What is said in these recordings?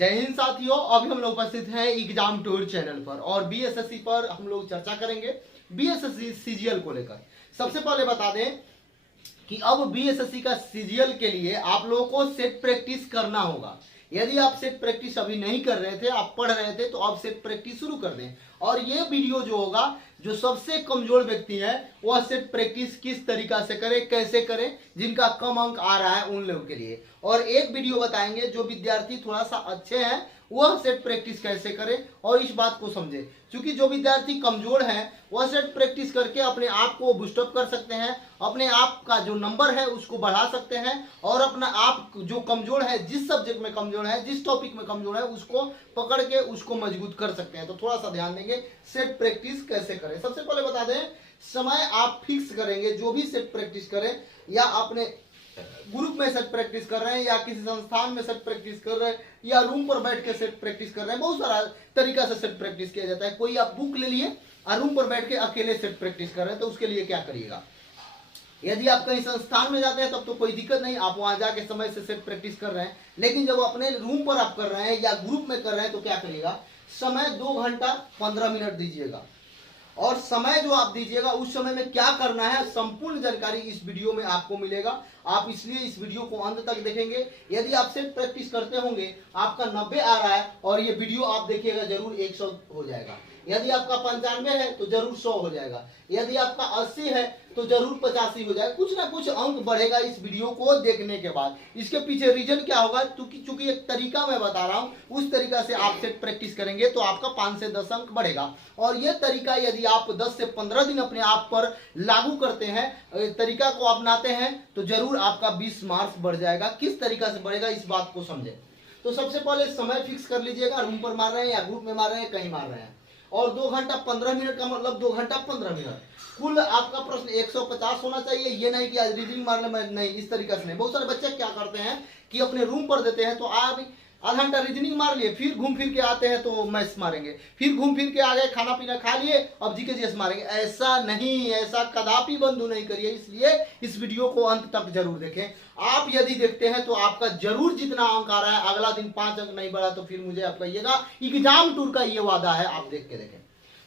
जय हिंद साथियों, अभी हम लोग उपस्थित हैं एग्जाम टूर चैनल पर और बीएसएससी पर हम लोग चर्चा करेंगे बीएसएससी सीजीएल को लेकर। सबसे पहले बता दें कि अब बीएसएससी का सीजीएल के लिए आप लोगों को सेट प्रैक्टिस करना होगा। यदि आप सेट प्रैक्टिस अभी नहीं कर रहे थे, आप पढ़ रहे थे, तो आप सेट प्रैक्टिस शुरू कर दें। और ये वीडियो जो होगा, जो सबसे कमजोर व्यक्ति है वह सेट प्रैक्टिस किस तरीका से करे, कैसे करें, जिनका कम अंक आ रहा है उन लोगों के लिए। और एक वीडियो बताएंगे जो विद्यार्थी थोड़ा सा अच्छे हैं वह सेट प्रैक्टिस कैसे करें और इस बात को समझे। क्योंकि जो विद्यार्थी कमजोर हैं वह सेट प्रैक्टिस करके अपने आप को बूस्टअप कर सकते हैं, अपने आप का जो नंबर है उसको बढ़ा सकते हैं और अपना आप जो कमजोर है, जिस सब्जेक्ट में कमजोर है, जिस टॉपिक में कमजोर है, उसको पकड़ के उसको मजबूत कर सकते हैं। तो थोड़ा सा ध्यान देंगे सेट प्रैक्टिस कैसे करें। सबसे पहले बता दें, समय आप फिक्स करेंगे। जो भी सेट प्रैक्टिस करें, या अपने ग्रुप में सेट प्रैक्टिस कर रहे हैं, या किसी संस्थान में सेट प्रैक्टिस कर रहे हैं, या रूम पर बैठ के सेट प्रैक्टिस कर रहे हैं, बहुत सारा तरीका से सेट प्रैक्टिस किया जाता है। कोई आप बुक ले लिए और रूम पर बैठ के अकेले सेट प्रैक्टिस कर रहे हैं, तो उसके लिए क्या करिएगा। यदि आप कहीं संस्थान में जाते हैं तब तो कोई दिक्कत नहीं, आप वहां जाके समय से सेट प्रैक्टिस कर रहे हैं। लेकिन जब अपने रूम पर आप कर रहे हैं या ग्रुप में कर रहे हैं तो क्या करिएगा, समय 2 घंटा 15 मिनट दीजिएगा। और समय जो आप दीजिएगा उस समय में क्या करना है, संपूर्ण जानकारी इस वीडियो में आपको मिलेगा। आप इसलिए इस वीडियो को अंत तक देखेंगे। यदि आप सेट प्रैक्टिस करते होंगे, आपका 90 आ रहा है और ये वीडियो आप देखिएगा, जरूर 100 हो जाएगा। यदि आपका 95 है तो जरूर 100 हो जाएगा। यदि आपका 80 है तो जरूर 85 हो जाएगा। कुछ ना कुछ अंक बढ़ेगा इस वीडियो को देखने के बाद। इसके पीछे रीजन क्या होगा, चूंकि एक तरीका मैं बता रहा हूं, उस तरीका से आप सेट प्रैक्टिस करेंगे तो आपका 5 से 10 अंक बढ़ेगा। और यह तरीका यदि आप 10 से 15 दिन अपने आप पर लागू करते हैं, तरीका को अपनाते हैं, तो जरूर आपका 20 मार्क्स बढ़ जाएगा। किस तरीका से बढ़ेगा इस बात को समझे। तो सबसे पहले समय फिक्स कर लीजिएगा, रूम पर मार रहे हैं या ग्रुप में मार रहे हैं, कहीं मार रहे हैं। और 2 घंटा 15 मिनट का मतलब 2 घंटा 15 मिनट। कुल आपका प्रश्न 150 होना चाहिए। ये नहीं कि आज रीडिंग मारने में, नहीं, इस तरीके से नहीं। बहुत सारे बच्चे क्या करते हैं कि अपने रूम पर देते हैं, तो आप आधा घंटा रीजनिंग मार लिए, फिर घूम फिर के आते हैं तो मैथ्स मारेंगे, फिर घूम फिर के आ गए, खाना पीना खा लिए, अब जीके जीएस मारेंगे। ऐसा नहीं, ऐसा कदापि बंधु नहीं करिए। इसलिए इस वीडियो को अंत तक जरूर देखें। आप यदि देखते हैं तो आपका जरूर जितना अंक आ रहा है, अगला दिन 5 अंक नहीं बढ़ा तो फिर मुझे आप कहिएगा। एग्जाम टूर का ये वादा है, आप देख के देखें।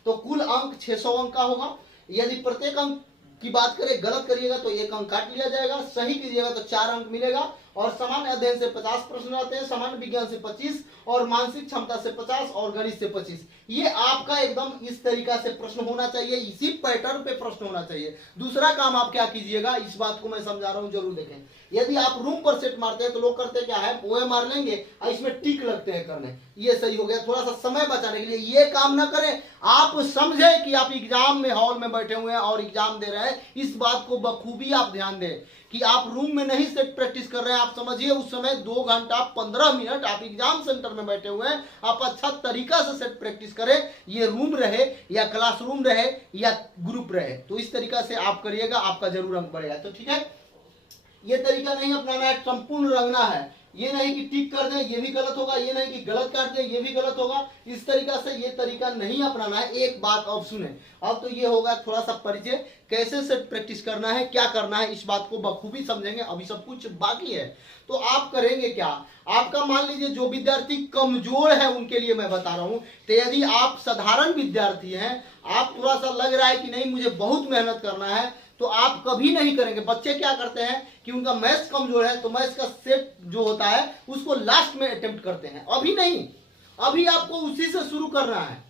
तो कुल अंक 600 अंक का होगा। यदि प्रत्येक अंक की बात करें, गलत करिएगा तो 1 अंक काट लिया जाएगा, सही कीजिएगा तो 4 अंक मिलेगा। और सामान्य अध्ययन से 50 प्रश्न आते हैं, सामान्य विज्ञान से 25, और मानसिक क्षमता से 50, और गणित से 25। ये आपका एकदम इस तरीका से प्रश्न होना चाहिए, इसी पैटर्न पे प्रश्न होना चाहिए। दूसरा काम आप क्या कीजिएगा, इस बात को मैं समझा रहा हूं, जरूर देखें। यदि आप रूम पर सेट मारते हैं तो लोग करते क्या है, पोए मार लेंगे और इसमें टिक लगते हैं करने। ये सही हो गया, थोड़ा सा समय बचाने के लिए ये काम ना करें। आप समझे कि आप एग्जाम में हॉल में बैठे हुए हैं और एग्जाम दे रहे हैं, इस बात को बखूबी आप ध्यान दें कि आप रूम में नहीं सेट प्रैक्टिस कर रहे हैं। आप समझिए उस समय 2 घंटा 15 मिनट आप एग्जाम सेंटर में बैठे हुए हैं। आप अच्छा तरीका से सेट प्रैक्टिस करें, ये रूम रहे या क्लासरूम रहे या ग्रुप रहे, तो इस तरीका से आप करिएगा, आपका जरूर अंक बढ़ेगा। तो ठीक है, ये तरीका नहीं अपनाना है, संपूर्ण रंगना है। ये नहीं कि टिक कर दें, ये भी गलत होगा, ये नहीं कि गलत काट दें, ये भी गलत होगा। इस तरीका से ये तरीका नहीं अपनाना है। एक बात अब सुने, अब तो ये होगा थोड़ा सा परिचय, कैसे सेट प्रैक्टिस करना है, क्या करना है, इस बात को बखूबी समझेंगे। अभी सब कुछ बाकी है। तो आप करेंगे क्या, आपका मान लीजिए जो विद्यार्थी कमजोर है उनके लिए मैं बता रहा हूं। तो यदि आप साधारण विद्यार्थी हैं, आप थोड़ा सा लग रहा है कि नहीं मुझे बहुत मेहनत करना है, तो आप कभी नहीं करेंगे। बच्चे क्या करते हैं कि उनका मैथ्स कमजोर है तो मैथ्स का सेट जो होता है उसको लास्ट में अटेम्प्ट करते हैं। अभी नहीं, अभी आपको उसी से शुरू करना है।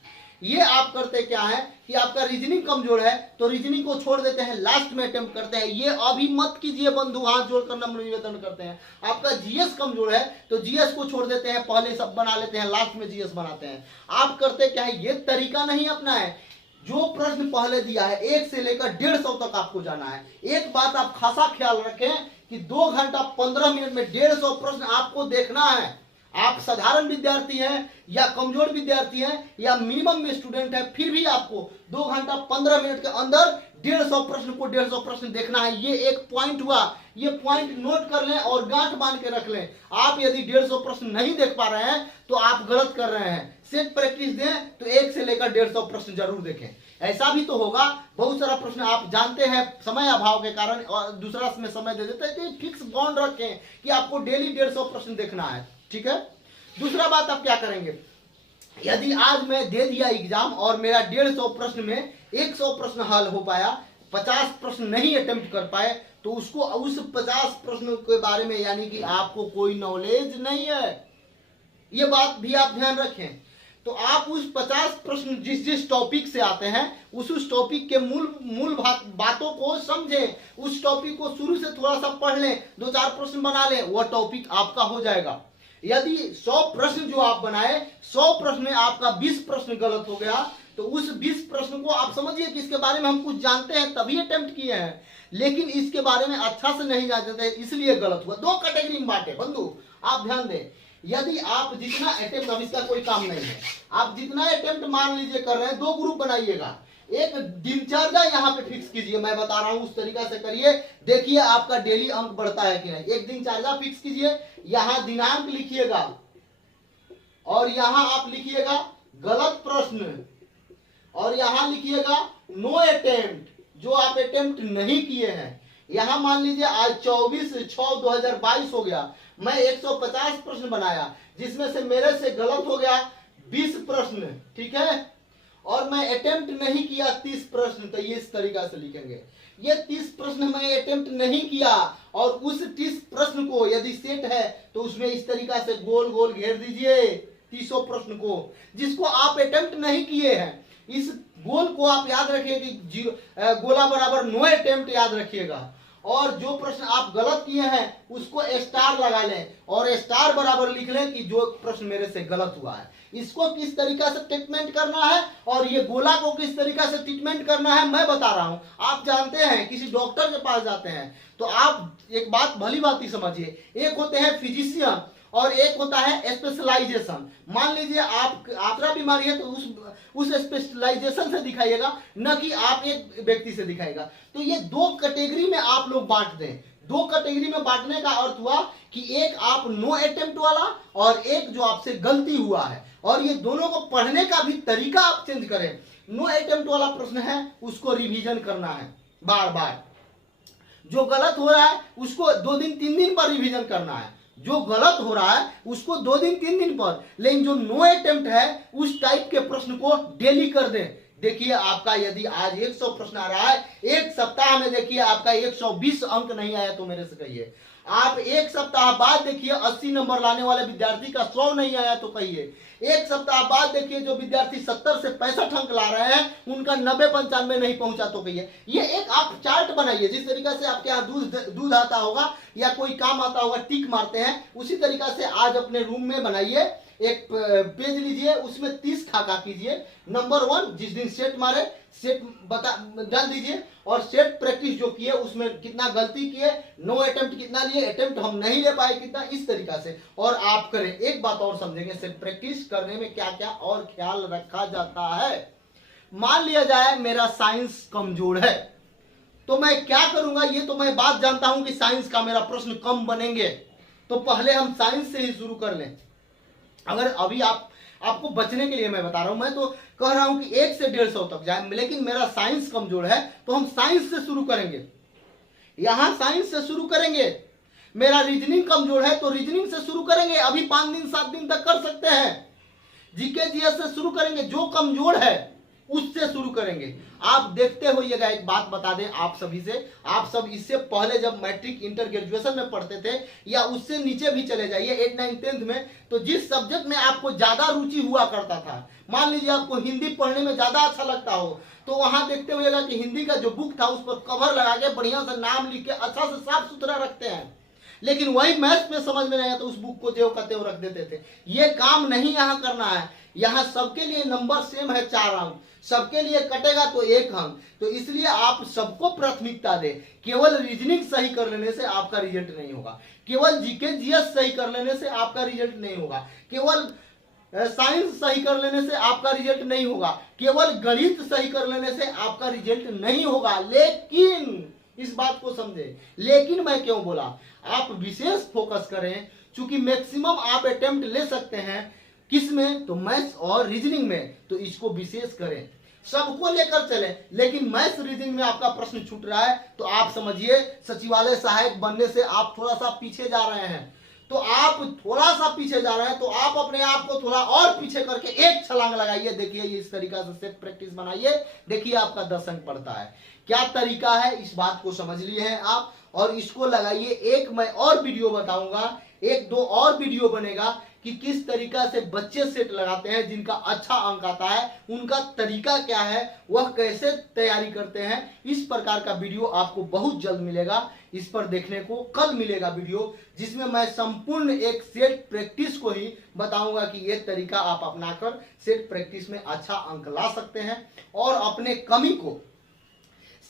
ये आप करते क्या है कि आपका रीजनिंग कमजोर है तो रीजनिंग को छोड़ देते हैं, लास्ट में अटेम्प्ट करते हैं। ये अभी मत कीजिए बंधु, हाथ जोड़कर नम्र निवेदन करते हैं। आपका जीएस कमजोर है तो जीएस को छोड़ देते हैं, पहले सब बना लेते हैं, लास्ट में जीएस बनाते हैं। आप करते क्या है, ये तरीका नहीं अपना है। जो प्रश्न पहले दिया है 1 से लेकर 150 तक आपको जाना है। एक बात आप खासा ख्याल रखें कि 2 घंटा 15 मिनट में 150 प्रश्न आपको देखना है। आप साधारण विद्यार्थी हैं या कमजोर विद्यार्थी हैं या मिनिमम में स्टूडेंट है, फिर भी आपको 2 घंटा 15 मिनट के अंदर 150 प्रश्न को 150 प्रश्न देखना है। ये एक पॉइंट हुआ, ये पॉइंट नोट कर लें और गांठ बांध के रख लें। आप यदि 150 प्रश्न नहीं देख पा रहे हैं तो आप गलत कर रहे हैं। सेट प्रैक्टिस दें तो 1 से लेकर 150 प्रश्न जरूर देखें। ऐसा भी तो होगा, बहुत सारा प्रश्न आप जानते हैं समय अभाव के कारण और दूसरा में समय दे देते हैं। तो फिक्स बॉन्ड रखें कि आपको डेली 150 प्रश्न देखना है। ठीक है, दूसरा बात आप क्या करेंगे, यदि आज मैं दे दिया एग्जाम और मेरा 150 प्रश्न में 100 प्रश्न हल हो पाया, 50 प्रश्न नहीं अटेम्प्ट कर पाए, तो उसको उस 50 प्रश्नों के बारे में यानी कि आपको कोई नॉलेज नहीं है, ये बात भी आप ध्यान रखें। तो आप उस 50 प्रश्न जिस जिस टॉपिक से आते हैं उस टॉपिक के मूल बातों को समझें, उस टॉपिक को शुरू से थोड़ा सा पढ़ लें, 2-4 प्रश्न बना लें, वह टॉपिक आपका हो जाएगा। यदि 100 प्रश्न जो आप बनाए, 100 प्रश्न में आपका 20 प्रश्न गलत हो गया, तो उस 20 प्रश्न को आप समझिए कि इसके बारे में हम कुछ जानते हैं तभी अटेम्प्ट किए हैं, लेकिन इसके बारे में अच्छा से नहीं जानते थे इसलिए गलत हुआ। 2 कैटेगरी में बांटे बंधु, आप ध्यान दें। यदि आप जितना अटेम्प्ट, अब इसका कोई काम नहीं है, आप जितना अटेम्प्ट मान लीजिए कर रहे हैं, 2 ग्रुप बनाइएगा। एक दिनचर्या यहाँ पे फिक्स कीजिए, मैं बता रहा हूं उस तरीका से करिए, देखिए आपका डेली अंक बढ़ता है कि नहीं। एक दिनचर्या फिक्स कीजिए, यहाँ दिनांक लिखिएगा और यहाँ आप लिखिएगा गलत प्रश्न, और यहाँ लिखिएगा नो अटेम्प्ट, जो आप अटेम्प्ट नहीं किए हैं। यहाँ मान लीजिए आज 24/6/2022 हो गया, मैं 150 प्रश्न बनाया, जिसमें से मेरे से गलत हो गया 20 प्रश्न, ठीक है, और मैं अटेम्प्ट नहीं किया 30 प्रश्न। तो ये इस तरीका से लिखेंगे, ये 30 प्रश्न मैं अटेम्प्ट नहीं किया, और उस 30 प्रश्न को यदि सेट है तो उसमें इस तरीका से गोल गोल घेर दीजिए 30 प्रश्न को, जिसको आप अटेम्प्ट नहीं किए हैं। इस गोल को आप याद रखिए कि गोला बराबर नो अटेम्प्ट याद रखिएगा, और जो प्रश्न आप गलत किए हैं उसको स्टार लगा लें, और स्टार बराबर लिख लें कि जो प्रश्न मेरे से गलत हुआ है। इसको किस तरीका से ट्रीटमेंट करना है और ये गोला को किस तरीका से ट्रीटमेंट करना है मैं बता रहा हूं। आप जानते हैं किसी डॉक्टर के पास जाते हैं तो आप एक बात भली भांति समझिए, एक होते हैं फिजिशियन और एक होता है स्पेशलाइजेशन। मान लीजिए आप आंतरा बीमारी है तो उस स्पेशलाइजेशन से दिखाइएगा, न कि आप एक व्यक्ति से दिखाएगा। तो ये 2 कैटेगरी में आप लोग बांट दें। 2 कैटेगरी में बांटने का अर्थ हुआ कि एक आप नो अटेम्प्ट वाला और एक जो आपसे गलती हुआ है, और ये दोनों को पढ़ने का भी तरीका आप चेंज करें। नो अटेम्प्ट वाला प्रश्न है उसको रिवीजन करना है बार बार, जो गलत हो रहा है उसको 2 दिन 3 दिन पर रिवीजन करना है, जो गलत हो रहा है उसको 2 दिन 3 दिन पर, लेकिन जो नो अटेम्प्ट है उस टाइप के प्रश्न को डेली कर दें। देखिए आपका यदि आज 100 प्रश्न आ रहा है, एक सप्ताह में देखिए आपका 120 अंक नहीं आया तो मेरे से कहिए। आप एक सप्ताह बाद देखिए 80 नंबर लाने वाले विद्यार्थी का 100 नहीं आया तो कहिए। एक सप्ताह बाद देखिए जो विद्यार्थी 70 से 65 अंक ला रहे हैं उनका 90-95 नहीं पहुंचा तो कहिए। ये एक आप चार्ट बनाइए, जिस तरीका से आपके यहाँ दूध आता होगा या कोई काम आता होगा टिक मारते हैं, उसी तरीका से आज अपने रूम में बनाइए। एक पेज लीजिए, उसमें 30 खाका कीजिए। नंबर 1 जिस दिन सेट मारे सेट डाल दीजिए, और सेट प्रैक्टिस जो किए उसमें कितना गलती किए, नो अटेम्प्ट कितना लिए, अटेम्प्ट हम नहीं ले पाए कितना, इस तरीका से और आप करें। एक बात और समझेंगे, सेट प्रैक्टिस करने में क्या क्या और ख्याल रखा जाता है। मान लिया जाए मेरा साइंस कमजोर है तो मैं क्या करूंगा, ये तो मैं बात जानता हूं कि साइंस का मेरा प्रश्न कम बनेंगे, तो पहले हम साइंस से ही शुरू कर लें। अगर अभी आपको बचने के लिए मैं बता रहा हूं, मैं तो कह रहा हूं कि 1 से 150 तक जाए, लेकिन मेरा साइंस कमजोर है तो हम साइंस से शुरू करेंगे, यहां साइंस से शुरू करेंगे। मेरा रीजनिंग कमजोर है तो रीजनिंग से शुरू करेंगे, अभी 5 दिन 7 दिन तक कर सकते हैं। जीके जीएस से शुरू करेंगे, जो कमजोर है उससे शुरू करेंगे। आप देखते होइएगा, एक बात बता दें आप सभी से, आप सब इससे पहले जब मैट्रिक इंटर ग्रेजुएशन में पढ़ते थे या उससे नीचे भी चले जाइए 8, 9, 10th में, तो जिस सब्जेक्ट में आपको ज्यादा रुचि हुआ करता था, मान लीजिए आपको हिंदी पढ़ने में ज्यादा अच्छा लगता हो, तो वहां देखते हुएगा कि हिंदी का जो बुक था उस पर कवर लगा के बढ़िया से नाम लिख के अच्छा से साफ सुथरा रखते हैं, लेकिन वही मैथ्स में समझ में नहीं आया तो उस बुक को देव का देव रख देते थे। ये काम नहीं यहाँ करना है, यहाँ सबके लिए नंबर सेम है, 4 अंक, सबके लिए कटेगा तो 1 अंक। तो इसलिए आप सबको प्राथमिकता दें। केवल रीजनिंग सही कर लेने से आपका रिजल्ट नहीं होगा, केवल जीके जीएस सही कर लेने से आपका रिजल्ट नहीं होगा, केवल साइंस सही कर लेने से आपका रिजल्ट नहीं होगा, केवल गणित सही कर लेने से आपका रिजल्ट नहीं होगा। लेकिन इस बात को समझे, लेकिन मैं क्यों बोला, आप विशेष फोकस करें, चूंकि मैक्सिमम आप अटेम्प्ट ले सकते हैं किस में, तो मैथ्स और रीजनिंग में, तो इसको विशेष करें, सबको लेकर चले। लेकिन मैथ्स रीजनिंग में आपका प्रश्न छूट रहा है तो आप समझिए सचिवालय सहायक बनने से आप थोड़ा सा पीछे जा रहे हैं। तो आप थोड़ा सा पीछे जा रहे हैं, तो आप अपने आप को थोड़ा और पीछे करके एक छलांग लगाइए। देखिए ये इस तरीका से सेट प्रैक्टिस बनाइए, देखिए आपका 10 अंक पड़ता है। क्या तरीका है इस बात को समझ लिए हैं आप, और इसको लगाइए। एक मैं और वीडियो बताऊंगा, एक दो और वीडियो बनेगा कि किस तरीका से बच्चे सेट लगाते हैं जिनका अच्छा अंक आता है, उनका तरीका क्या है, वह कैसे तैयारी करते हैं। इस प्रकार का वीडियो आपको बहुत जल्द मिलेगा, इस पर देखने को कल मिलेगा वीडियो, जिसमें मैं संपूर्ण एक सेट प्रैक्टिस को ही बताऊंगा कि यह तरीका आप अपनाकर सेट प्रैक्टिस में अच्छा अंक ला सकते हैं और अपने कमी को।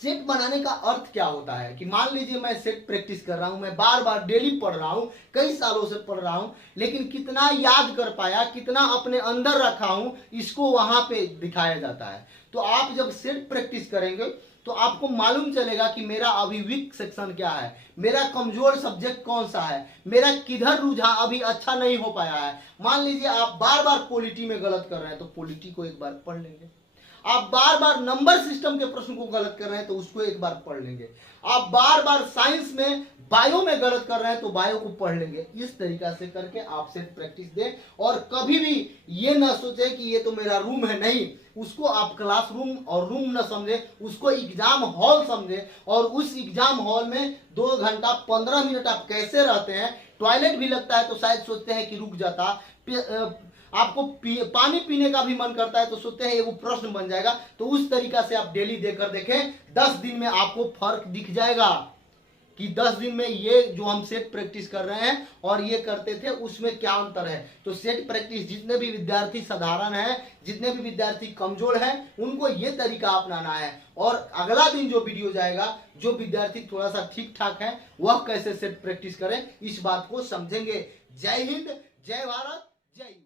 सेट बनाने का अर्थ क्या होता है कि मान लीजिए मैं सेट प्रैक्टिस कर रहा हूं, मैं बार बार डेली पढ़ रहा हूं, कई सालों से पढ़ रहा हूं, लेकिन कितना याद कर पाया, कितना अपने अंदर रखा हूं, इसको वहां पे दिखाया जाता है। तो आप जब सेट प्रैक्टिस करेंगे तो आपको मालूम चलेगा कि मेरा अभी वीक सेक्शन क्या है, मेरा कमजोर सब्जेक्ट कौन सा है, मेरा किधर रुझान अभी अच्छा नहीं हो पाया है। मान लीजिए आप बार बार पॉलिटी में गलत कर रहे हैं, तो पॉलिटी को एक बार पढ़ लेंगे। आप बार बार नंबर सिस्टम के प्रश्न को गलत कर रहे हैं, तो उसको एक बार पढ़ लेंगे। आप बार बार साइंस में बायो में गलत कर रहे हैं, तो बायो को पढ़ लेंगे। इस तरीका से करके आप सेट प्रैक्टिस दें, और कभी भी ये ना सोचे कि ये तो मेरा रूम है, नहीं, उसको आप क्लासरूम और रूम न समझे, उसको एग्जाम हॉल समझे। और उस एग्जाम हॉल में 2 घंटा 15 मिनट आप कैसे रहते हैं, टॉयलेट भी लगता है तो शायद सोचते हैं कि रुक जाता, आपको पानी पीने का भी मन करता है तो सोचते हैं ये वो प्रश्न बन जाएगा। तो उस तरीका से आप डेली देकर देखें, 10 दिन में आपको फर्क दिख जाएगा कि 10 दिन में ये जो हम सेट प्रैक्टिस कर रहे हैं और ये करते थे उसमें क्या अंतर है। तो सेट प्रैक्टिस जितने भी विद्यार्थी साधारण हैं, जितने भी विद्यार्थी कमजोर हैं, उनको ये तरीका अपनाना है। और अगला दिन जो वीडियो जाएगा, जो विद्यार्थी थोड़ा सा ठीक ठाक है, वह कैसे सेट प्रैक्टिस करें, इस बात को समझेंगे। जय हिंद, जय भारत, जय।